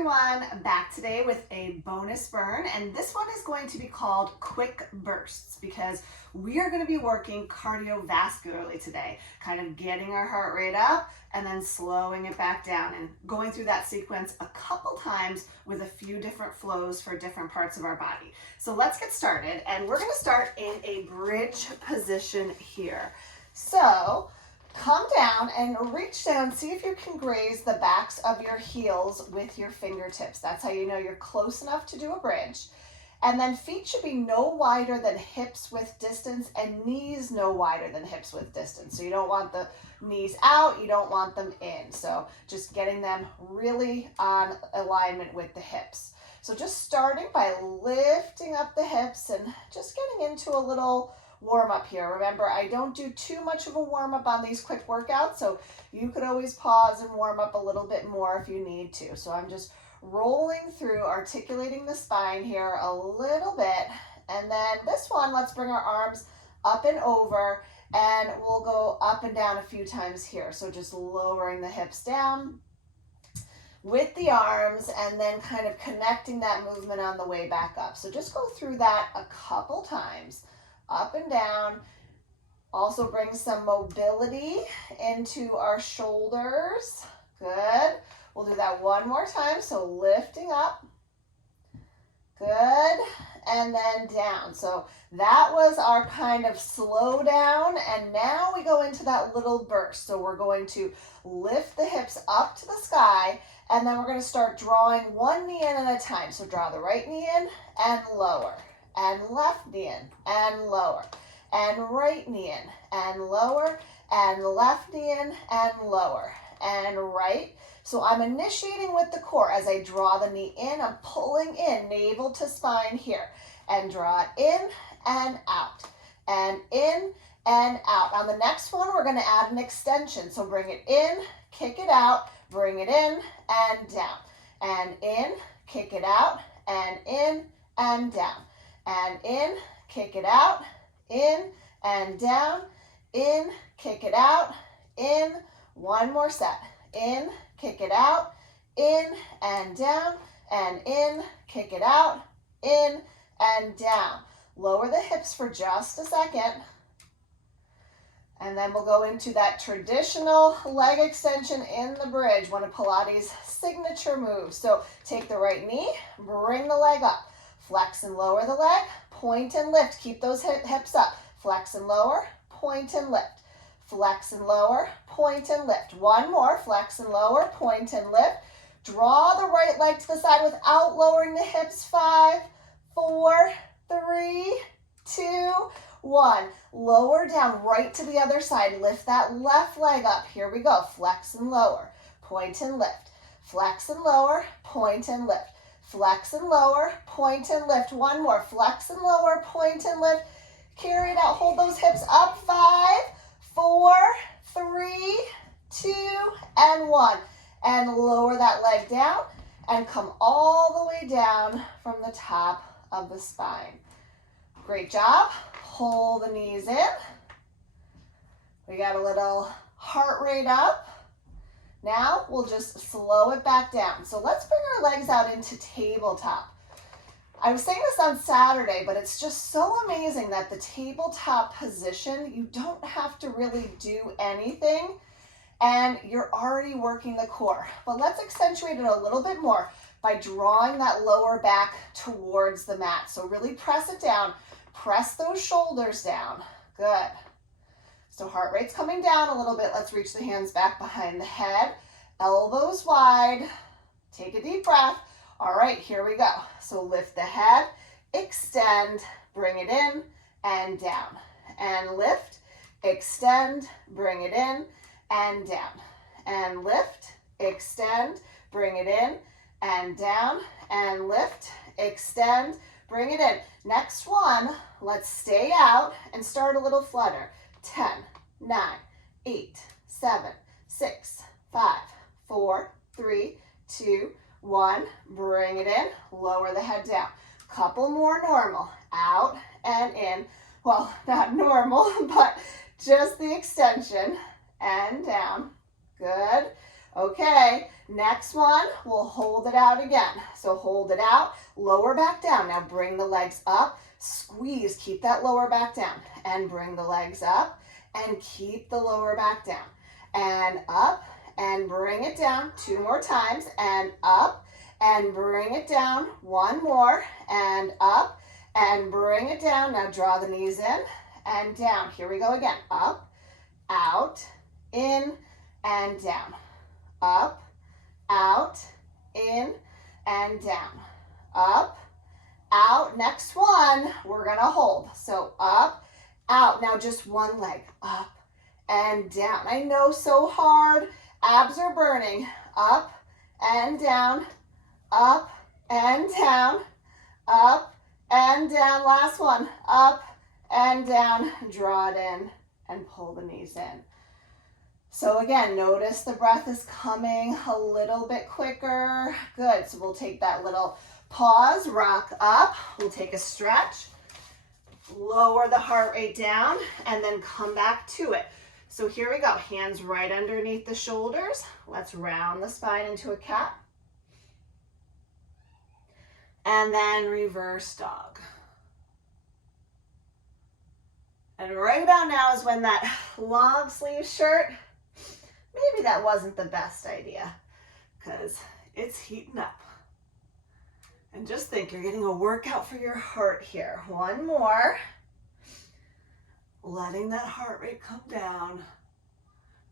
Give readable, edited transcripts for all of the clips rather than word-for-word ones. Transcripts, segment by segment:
everyone, back today with a bonus burn, and this one is going to be called quick bursts because we are going to be working cardiovascularly today, kind of getting our heart rate up and then slowing it back down and going through that sequence a couple times with a few different flows for different parts of our body. So let's get started, and we're going to start in a bridge position here. So come down and reach down. See if you can graze the backs of your heels with your fingertips. That's how you know you're close enough to do a bridge. And then feet should be no wider than hips width distance and knees no wider than hips width distance. So you don't want the knees out, you don't want them in. So just getting them really on alignment with the hips. So just starting by lifting up the hips and just getting into a little warm up here. Remember, I don't do too much of a warm up on these quick workouts, so you could always pause and warm up a little bit more if you need to. So I'm just rolling through, articulating the spine here a little bit. And then this one, let's bring our arms up and over, and we'll go up and down a few times here. So just lowering the hips down with the arms and then kind of connecting that movement on the way back up. So just go through that a couple times. Up and down. Also bring some mobility into our shoulders. Good. We'll do that one more time. So lifting up. Good. And then down. So that was our kind of slow down. And now we go into that little burst. So we're going to lift the hips up to the sky. And then we're going to start drawing one knee in at a time. So draw the right knee in and lower. And left knee in and lower, and right knee in and lower, and left knee in and lower, and right. So I'm initiating with the core as I draw the knee in. I'm pulling in, navel to spine here, and draw it in and out, and in and out. On the next one, we're going to add an extension. So bring it in, kick it out, bring it in and down, and in, kick it out, and in and down. And in, kick it out, in and down, in, kick it out, in, one more set, in, kick it out, in and down, and in, kick it out, in and down. Lower the hips for just a second. And then we'll go into that traditional leg extension in the bridge, one of Pilates' signature moves. So take the right knee, bring the leg up. Flex and lower the leg, point and lift. Keep those hips up. Flex and lower, point and lift. Flex and lower, point and lift. One more, flex and lower, point and lift. Draw the right leg to the side without lowering the hips. 5, 4, 3, 2, 1. Lower down right to the other side. Lift that left leg up. Here we go. Flex and lower, point and lift. Flex and lower, point and lift. Flex and lower, point and lift. One more. Flex and lower, point and lift. Carry it out. Hold those hips up. 5, 4, 3, 2, and 1. And lower that leg down and come all the way down from the top of the spine. Great job. Hold the knees in. We got a little heart rate up. Now we'll just slow it back down. So let's bring our legs out into tabletop. I was saying this on Saturday, but it's just so amazing that the tabletop position, you don't have to really do anything and you're already working the core. But let's accentuate it a little bit more by drawing that lower back towards the mat. So really press it down, press those shoulders down. Good. So heart rate's coming down a little bit. Let's reach the hands back behind the head. Elbows wide. Take a deep breath. All right, here we go. So lift the head, extend, bring it in and down. And lift, extend, bring it in and down. And lift, extend, bring it in and down. And lift, extend, bring it in. Next one, let's stay out and start a little flutter. 10, 9, 8, 7, 6, 5, 4, 3, 2, 1. Bring it in. Lower the head down. Couple more normal. Out and in. Well, not normal, but just the extension and down. Good. Okay, next one, we'll hold it out again. So hold it out, lower back down. Now bring the legs up, squeeze, keep that lower back down, and bring the legs up, and keep the lower back down. And up, and bring it down 2 more times, and up, and bring it down 1 more, and up, and bring it down. Now draw the knees in, and down. Here we go again. Up, out, in, and down. Up, out, in, and down. Up, out. Next one, we're gonna hold. So up, out. Now just one leg. Up and down. I know, so hard. Abs are burning. Up and down. Up and down. Up and down. Last one. Up and down. Draw it in and pull the knees in. So again, notice the breath is coming a little bit quicker. Good. So we'll take that little pause, rock up. We'll take a stretch, lower the heart rate down, and then come back to it. So here we go. Hands right underneath the shoulders. Let's round the spine into a cat. And then reverse dog. And right about now is when that long sleeve shirt, maybe that wasn't the best idea because it's heating up. And just think, you're getting a workout for your heart here. One more. Letting that heart rate come down.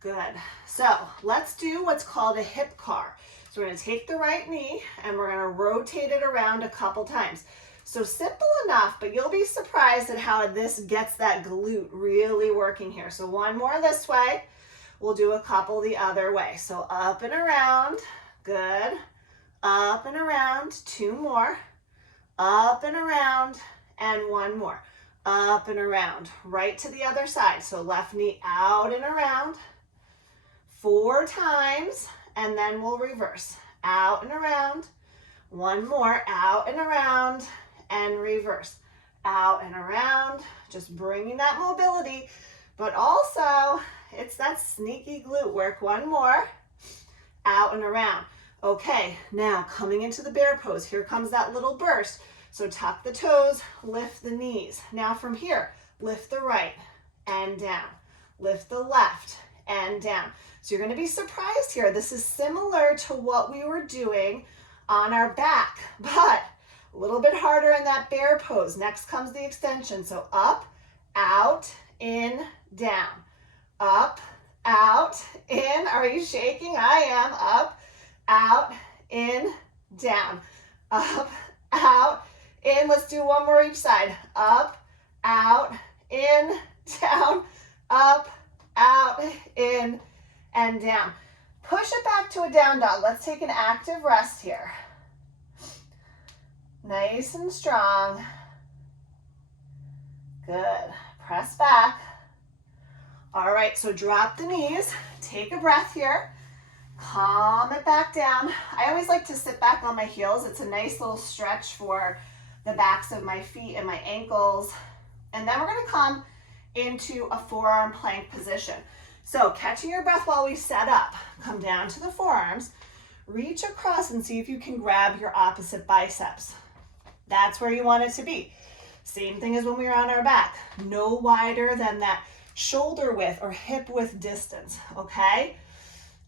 Good. So let's do what's called a hip car. So we're going to take the right knee and we're going to rotate it around a couple times. So simple enough, but you'll be surprised at how this gets that glute really working here. So one more this way. We'll do a couple the other way. So up and around. Good. Up and around. 2 more. Up and around. And 1 more. Up and around. Right to the other side. So left knee out and around. 4 times. And then we'll reverse. Out and around. 1 more. Out and around. And reverse. Out and around. Just bringing that mobility. But also, it's that sneaky glute work. 1 more. Out and around. Okay, now coming into the bear pose. Here comes that little burst. So tuck the toes, lift the knees. Now from here, lift the right and down. Lift the left and down. So you're going to be surprised here. This is similar to what we were doing on our back, but a little bit harder in that bear pose. Next comes the extension. So up, out, in, down. Up, out, in. Are you shaking? I am. Up, out, in, down. Up, out, in. Let's do 1 more each side. Up, out, in, down. Up, out, in, and down. Push it back to a down dog. Let's take an active rest here. Nice and strong. Good. Press back. All right, so drop the knees. Take a breath here. Calm it back down. I always like to sit back on my heels. It's a nice little stretch for the backs of my feet and my ankles. And then we're going to come into a forearm plank position. So catching your breath while we set up. Come down to the forearms. Reach across and see if you can grab your opposite biceps. That's where you want it to be. Same thing as when we were on our back. No wider than that shoulder width or hip width distance, okay?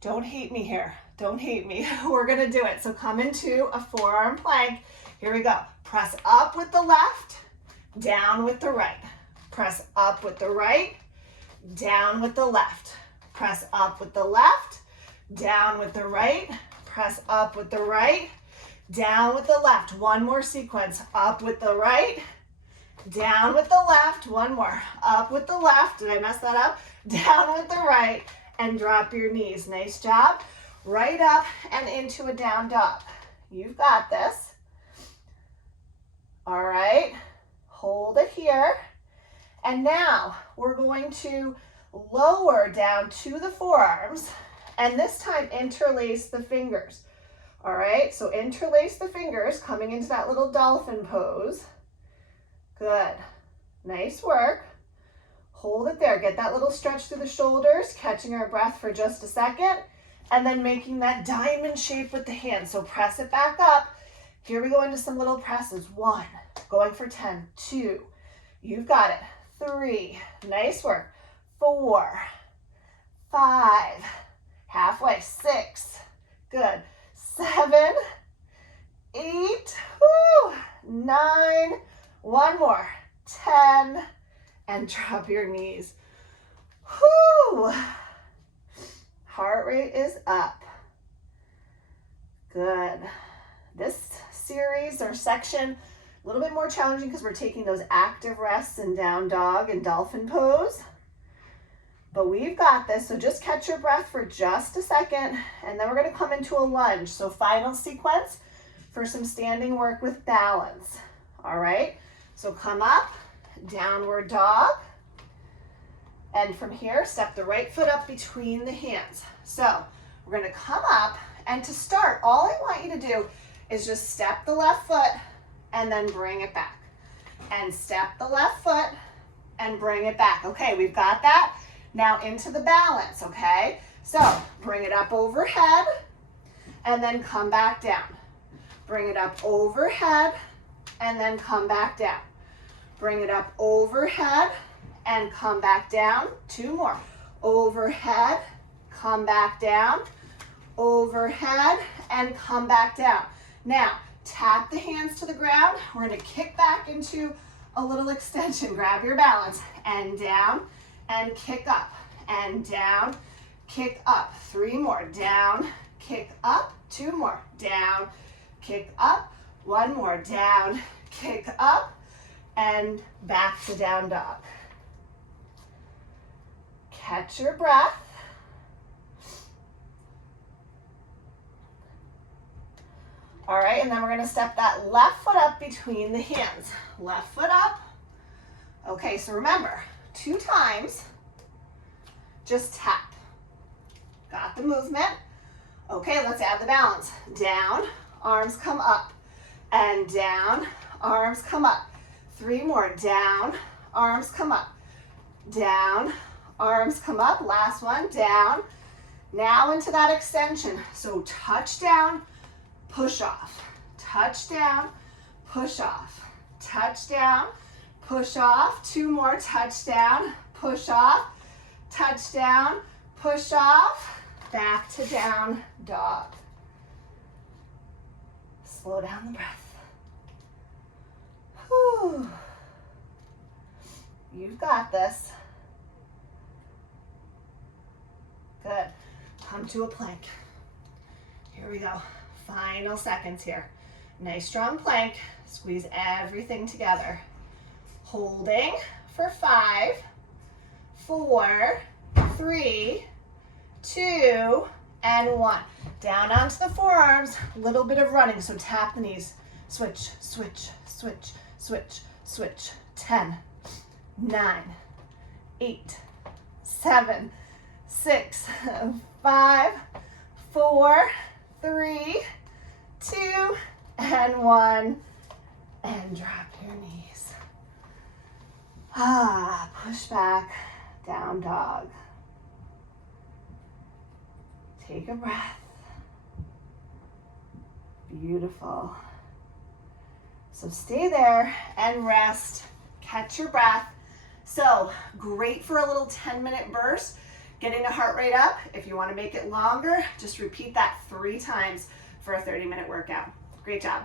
Don't hate me here. Don't hate me. We're gonna do it. So come into a forearm plank. Here we go. Press up with the left, down with the right. Press up with the right, down with the left. Press up with the left, down with the right. Press up with the right, down with the left. 1 more sequence. Up with the right, down with the left. 1 more. Up with the left. Did I mess that up? Down with the right, and drop your knees. Nice job. Right up and into a down dog. You've got this. All right. Hold it here. And now we're going to lower down to the forearms, and this time interlace the fingers. All right, so interlace the fingers, coming into that little dolphin pose. Good. Nice work. Hold it there. Get that little stretch through the shoulders, catching our breath for just a second, and then making that diamond shape with the hands. So press it back up. Here we go into some little presses. 1, going for 10, 2, you've got it. 3, nice work. 4, 5, halfway. 6, good. 7, 8, woo, 9, one more. 10, and drop your knees. Whoo! Heart rate is up. Good. This series or section, a little bit more challenging because we're taking those active rests in down dog and dolphin pose. But we've got this, so just catch your breath for just a second, and then we're gonna come into a lunge. So final sequence for some standing work with balance. All right, so come up, downward dog. And from here, step the right foot up between the hands. So we're gonna come up, and to start, all I want you to do is just step the left foot and then bring it back. And step the left foot and bring it back. Okay, we've got that. Now into the balance, okay? So bring it up overhead and then come back down. Bring it up overhead and then come back down. Bring it up overhead and come back down. 2 more. Overhead, come back down. Overhead, and come back down. Now, tap the hands to the ground. We're gonna kick back into a little extension. Grab your balance, and down, and kick up, and down, kick up. 3 more. Down, kick up. 2 more. Down, kick up. 1 more. Down, kick up, and back to down dog. Catch your breath. All right, and then we're gonna step that left foot up between the hands. Left foot up. Okay, so remember, 2 times, just tap. Got the movement. Okay, let's add the balance. Down, arms come up, and down, arms come up. 3 more. Down, arms come up. Down, arms come up. Last one. Down. Now into that extension. So touch down, push off. Touch down, push off. Touch down, push off. 2 more. Touch down, push off. Touch down, push off. Back to down dog. Slow down the breath. Whew. You've got this. Good. Come to a plank. Here we go. Final seconds here. Nice strong plank. Squeeze everything together. Holding for 5, 4, 3, 2, and 1. Down onto the forearms. Little bit of running, so tap the knees. Switch, switch, switch, switch, switch. 10, 9, 8, 7, 6, 5, 4, 3, 2, and 1. And drop your knees. Push back, down dog. Take a breath. Beautiful. So stay there and rest. Catch your breath. So great for a little 10-minute burst. Getting the heart rate up. If you want to make it longer, just repeat that 3 times for a 30-minute workout. Great job.